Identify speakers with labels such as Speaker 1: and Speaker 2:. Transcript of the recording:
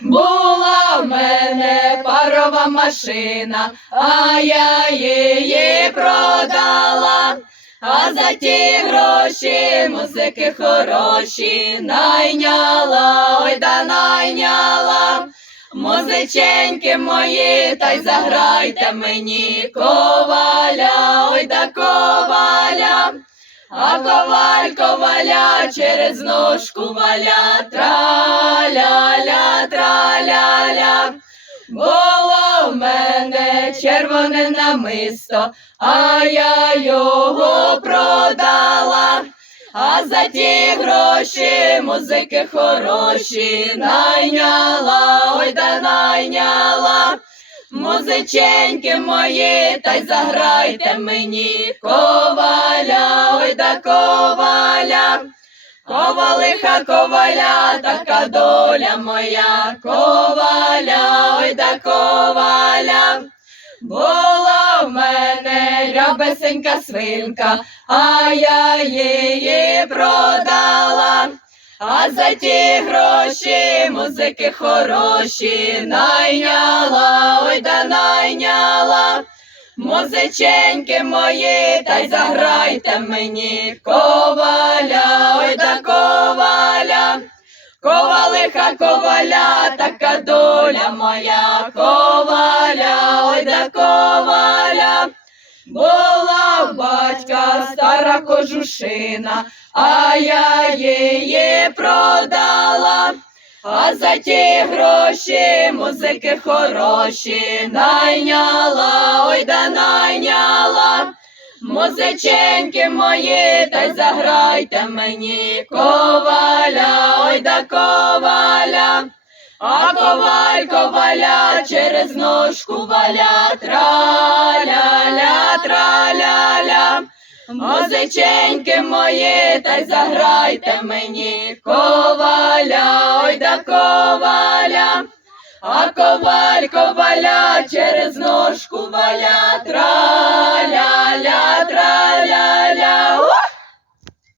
Speaker 1: Була в мене парова машина, а я її продала. А за ті гроші музики хороші найняла, ой да найняла. Музиченьки мої, та й заграйте мені коваля, ой да коваля. А коваль коваля через ножку валя, траля-ля. Було в мене червоне намисто, а я його продала. А за ті гроші музики хороші найняла, ой да найняла. Музиченьки мої, та й заграйте мені коваля, ой да коваля. Ковалиха коваля, така доля моя, коваля, ой да коваля. Була в мене рябесенька свинка, а я її продала. А за ті гроші музики хороші найняла, ой да найняла. Музиченьки мої, та й заграйте мені коваля, ой да коваля. Ковалиха коваля, така доля моя, коваля, ой да коваля. Була в батька стара кожушина, а я її продала. А за ті гроші музики хороші найняла, ой да найняла. Музиченьки мої, та й заграйте мені коваля, ой да коваля. А коваль коваля через ножку валя, траля-ля, траля-ля. Музиченьки мої, та й заграйте мені коваля, ой да коваля. А коваль коваля через ножку валя, траля.